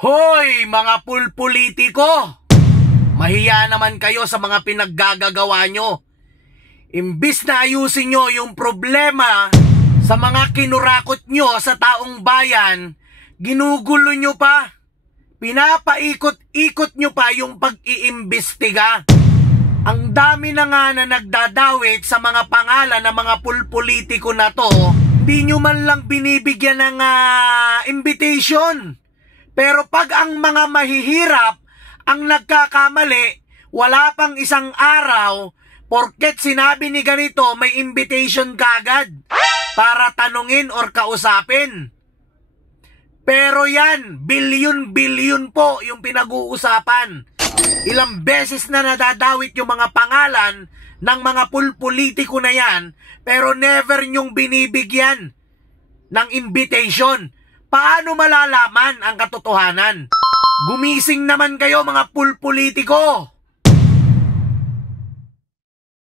Hoy, mga pulpolitiko! Mahiya naman kayo sa mga pinaggagawa nyo. Imbis na ayusin nyo yung problema sa mga kinurakot nyo sa taong bayan, ginugulo nyo pa. Pinapaikot-ikot nyo pa yung pag-iimbestiga. Ang dami na nga na nagdadawit sa mga pangalan ng mga pulpolitiko na to, di nyo man lang binibigyan ng invitation. Pero pag ang mga mahihirap ang nagkakamali, wala pang isang araw, porket sinabi ni ganito, may invitation kagad para tanungin or kausapin. Pero yan, bilyon-bilyon po yung pinag-uusapan. Ilang beses na nadadawit yung mga pangalan ng mga pulpolitiko na yan, pero never nyong binibigyan ng invitation. Paano malalaman ang katotohanan? Gumising naman kayo mga pulpolitiko!